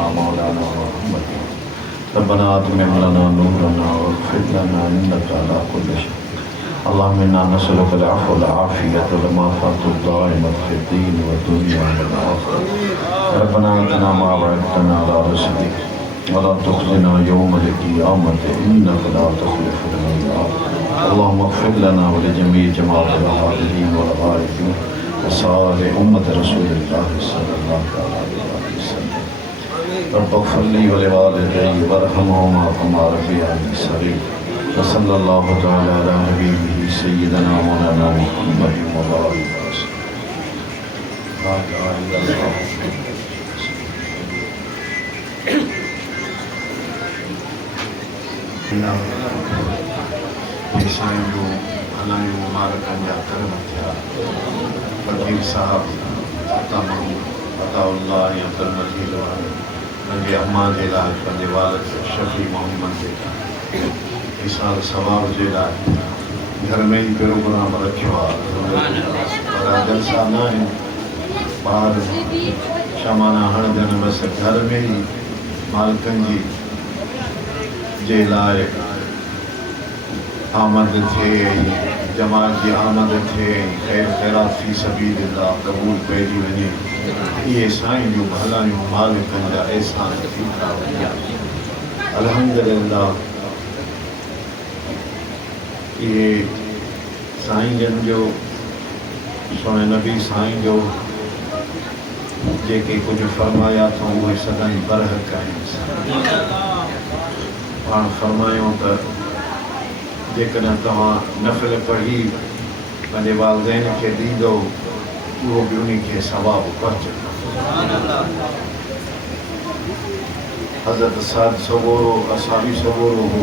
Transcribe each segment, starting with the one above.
सय्यिदना मौलाना मुहम्मद रब्बना अतमिम लना नूरना वग़फिर लना इन्नका अला कुल्लि शैइन अल्लाहुम्मा इन्ना नस्अलुका अल-अफ़्व वल-आफ़ियत वल-मुआफ़ात ad-दाइमत फ़िद-दीन वद-दुनिया वल-आख़िरह रब्बना आतिना मा वअदतना अला रुसुलिक वला तुख़ज़िना यौमल क़ियामत इन्नका ला तुख़्लिफ़ुल मिआद अल्लाहुम्मा इग़फ़िर लना व लिजमीइ जमाअतिल हाज़िरीन वल ग़ाइबीन व साइरि उम्मत रसूलिल्लाह सल्लल्लाहु अलैहि वसल्लम रब्बिग़फ़िर ली व लिवालिदैया वरहमहुमा कमा रब्बयानी सग़ीरा व सल्लल्लाहु तआला अला नबीयिही सय्यिदना मौलाना मुहम्मद व आलिहि वसल्लम ला इलाहा इल्लल्लाह साईं जो हलायूं मुबारकनि जा कर्म थिया फ़क़ीर साहब अता महमूद अताउल्लाह या अब्दुल वाले पंहिंजे अम्मा जे लाइ पंहिंजे वालिद शफ़ी मोहम्मद जे लाइ इसाल सवाब जे लाइ घर में ही प्रोग्राम रखियो आहे पर जलसा न आहिनि ॿार शमाना हणजनि बसि घर में ही मालिकनि जे लाइ आमद थिए जमात की आमद थिए ख़ैर ख़ैरात फी सबीलिल्लाह क़बूल पइजी वञे इहे साईं जूं भलायूं मालिकनि जा एहसान थी था वञनि अल्हम्दुलिल्लाह इहे साईं जन जो सोने नबी साईं जो जेके कुछ फरमाया अथऊं उहे सदाईं बरहक आहिनि पाण फरमायूं त जेकॾहिं तव्हां नफ़िल पढ़ी पंहिंजे वालिदैन खे ॾींदो उहो बि उन खे सवाबु पहुचंदो हज़रत साद सबोरो असाबी सबोरो हो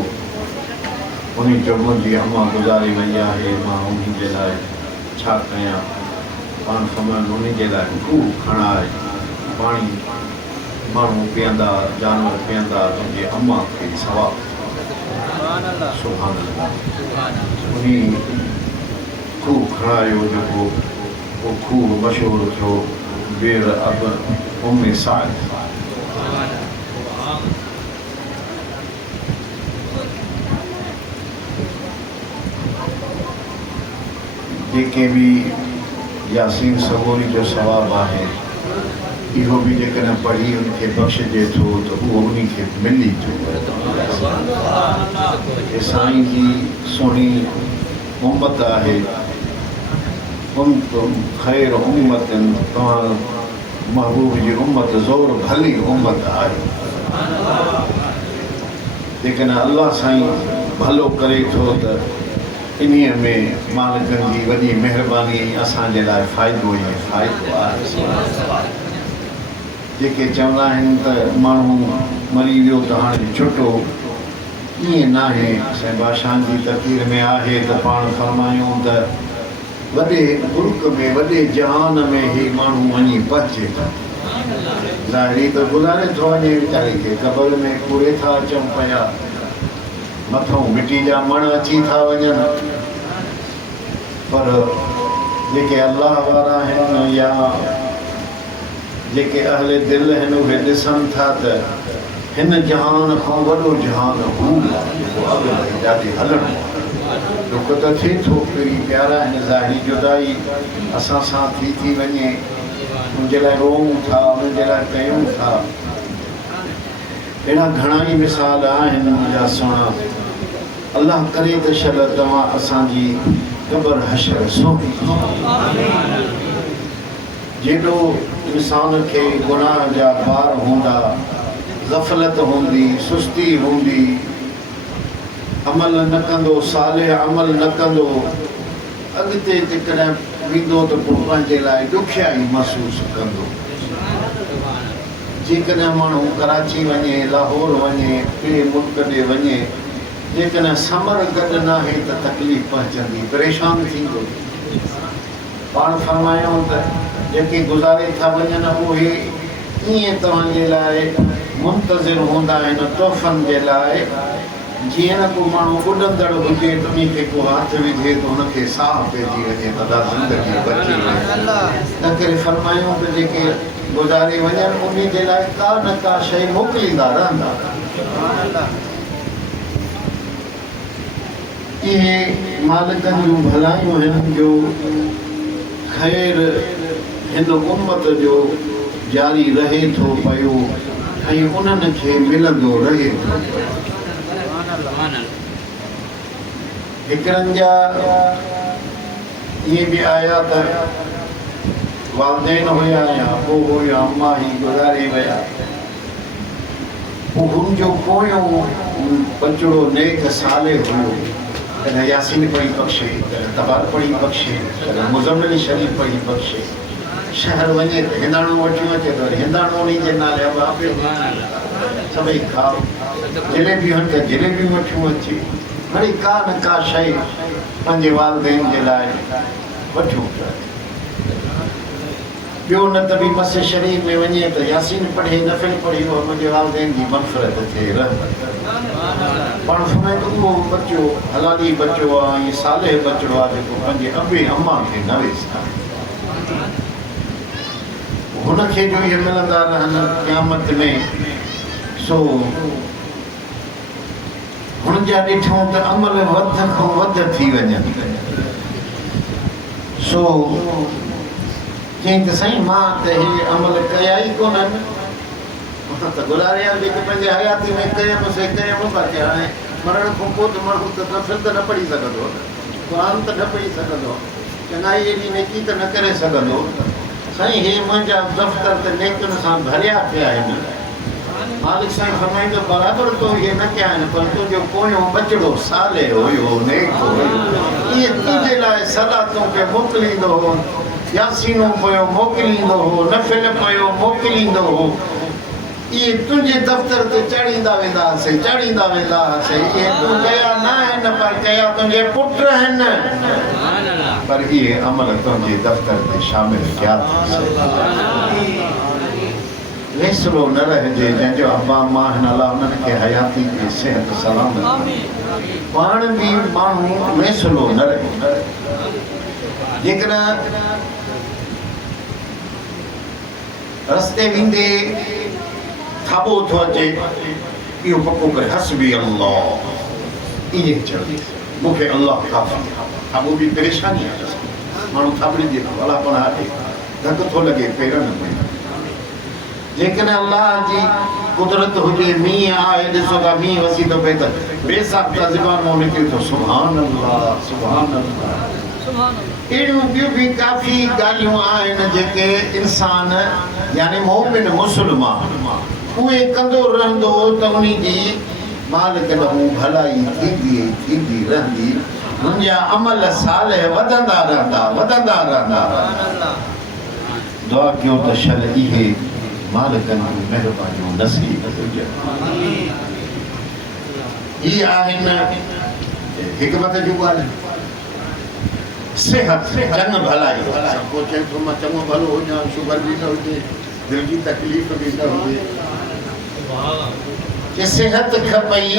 उन जो मुंहिंजी अम्मा गुज़ारे वई आहे मां उन जे लाइ छा कयां पाण फरमाइनि उन जे लाइ खूह खणाए पाणी माण्हू पीअंदा जानवर पीअंदा तुंहिंजी अम्मा खे सवाबु सुभान अल्लाह उन खूह खणायो जेको वो खूह मशहूरु थियो बेर अब उम्मे साद जेके भी यासीन सबोरी जो सवाब आहे इहो भी जेकॾहिं पढ़ी उनखे बख़्शिजे थो त उहो उनखे मिली थो साईं जी सुहिणी उम्मत आहे कुंतुम ख़ैर उम्मतिन तव्हां महबूब जी उम्मत ज़ोर भली उम्मत आहे जेकॾहिं अल्लाह साईं भलो करे थो त इन्हीअ में मालिकनि जी वॾी महिरबानी असांजे लाइ फ़ाइदो ई फ़ाइदो आहे जेके चवंदा आहिनि त माण्हू मरी वियो त हाणे छुटो ईअं न आहे साईं बादशाहनि जी तक़दीर में आहे त पाण फरमायूं त वॾे मुल्क में वॾे जहान में ई माण्हू वञी पहुचे ज़ाहिरी त गुज़ारे थो वञे वीचारे खे क़बर में कूड़े था अचूं पिया मथां मिटी जा मण अची था वञनि पर जेके अल्लाह वारा आहिनि या जेके अहले दिलि आहिनि उहे ॾिसनि था त हिन जहान खां वॾो जहान हू ॾाढी हलणो दुख त थिए थो पहिरीं प्यारा आहिनि ज़ाहिरी जुदाई असां सां थी वञे उनजे लाइ रोऊं था उनजे लाइ कयूं था अहिड़ा घणा ई मिसाल आहिनि मुंहिंजा सुहिणा अल्लाह करे त शल तव्हां असांजी क़बर हशर सोही जेॾो इंसान खे गुनाह जा बार हूंदा ग़फ़लत हूंदी सुस्ती हूंदी अमल न कंदो सालिह अमल न कंदो अॻिते जेकॾहिं वेंदो त पोइ पंहिंजे लाइ ॾुखियाई महसूसु कंदो जेकॾहिं माण्हू कराची वञे लाहौर वञे ॿिए मुल्क ॾे वञे जेकॾहिं समर गॾु न आहे त तकलीफ़ पहुचंदी परेशान थींदो पाण फरमायूं त जेके गुज़ारे था वञनि उहे ईअं तव्हांजे लाइ मुंतज़िर हूंदा आहिनि तोहफ़नि जे लाइ जीअं न को माण्हू ॿुॾंदड़ हुजे त उनखे को हथ विझे त हुनखे साह पइजी वञे त ज़िंदगी बची वञे। इन करे फरमायूं त जेके गुज़ारे वञनि उन जे लाइ का न का शइ मोकिलींदा रहंदा। इहे मालिकनि जूं भलायूं हिननि जो ख़ैर हिन उम्मत जो जारी रहे थो पियो ऐं उन्हनि खे मिलंदो रहे थो। हिकिड़नि जा इहे बि आया त वालदेन हुया या अबो हो या अम्मा ई गुज़ारे विया, हुन जो पोयों बचिड़ो नेक साले हुयो, कॾहिं यासीन पढ़ी बख़्शे, कॾहिं तबार पढ़ी बख़्शे, कॾहिं मुज़म्मिल शरीफ़ पढ़ी बख़्शे। शहर वञे त हिंदाणो वठी अचे त हिंदाणो उन जे नाले बाबे सभई खाओ, जलेबियूं आहिनि त जलेबियूं वठियूं अचे। वरी का न का शइ पंहिंजे वालदेन जे लाइ वठूं। ॿियो न त बि मस्जिद शरीफ़ में वञे त यासीन पढ़े, नफ़िल पढ़ी, उहो मुंहिंजे वालदेन जी मग़फ़िरत थिए रहमत। पाण समय त उहो बचो हलाली बचो आहे, ऐं सालेह बचिड़ो आहे जेको पंहिंजे अबे अम्मा खे न विसरे, हुनखे जो इहे मिलंदा रहनि क़यामत में। सो हुन जा ॾिठूं त अमल वध खां वध थी वञनि। सो चई त साईं मां त इहे अमल कया ई कोन्हनि, मां त गुज़ारिया जेके पंहिंजे हयाती में कयमि से कयमि, बाक़ी हाणे मरण खां पोइ त माण्हू त नफ़िल त न पढ़ी सघंदो, क़ुरान त न पढ़ी सघंदो, चङाई एॾी नेकी त न करे सघंदो। साईं हे मुंहिंजा दफ़्तर त नेकियुनि सां भरिया पिया आहिनि। मालिक साईं फरमाईंदो बराबरि तो इहे न कया आहिनि, पर तुंहिंजो पोयों बचिड़ो साले हुयो, नेक हुयो, इहे तुंहिंजे लाइ सदा तोखे मोकिलींदो हो, यासीनो पियो मोकिलींदो हो, नफ़िल पियो मोकिलींदो हो। इहे तुंहिंजे दफ़्तर ते चाढ़ींदा वेंदा हुआसीं, चाढ़ींदा वेंदा हुआसीं। इहे तूं कया न आहिनि, पर कया तुंहिंजे पुट आहिनि, पर इहे अमल तुंहिंजे दफ़्तर ते शामिल कया। वेसरो न रहिजे जंहिंजो अब्बा अम्मा आहिनि, अलाह उन्हनि खे हयाती खे सिहत सलामत, पाण बि माण्हू वेसरो न रहे। जेकॾहिं रस्ते वेंदे थाबो थो अचे, इहो पको करे हस्बी अल्लाह इहे चओ, मूंखे अल्लाह काफ़ी। थाबो बि परेशानी आहे, माण्हू थाबड़ींदे थो, अलाह पाण हटे, धक थो लॻे पेरनि में। जेकॾहिं अल्लाह जी कुदरत हुजे, मींहुं आहे, ॾिसो था मींहुं वसी थो पए त बेसाख्ता ज़बान मां निकिरे थो सुभान अल्लाह, सुभान अल्लाह। अहिड़ियूं ॿियूं बि काफ़ी ॻाल्हियूं आहिनि जेके इंसान यानी मोमिन मुस्लमान उहे कंदो रहंदो त उन जी मालिक ॾांहुं भलाई थींदी रहंदी, मुंहिंजा अमल साल वधंदा रहंदा, वधंदा रहंदा। दुआ कयूं त शल इहे मालिकनि जूं महिरबानियूं नसीब हुजनि। इहे आहिनि हिकमत जूं ॻाल्हियूं। सिहत चङो भलाई, को चए थो मां चङो भलो हुजां, शुगर बि न हुजे, दिलि जी तकलीफ़ बि न हुजे, सिहत खपई।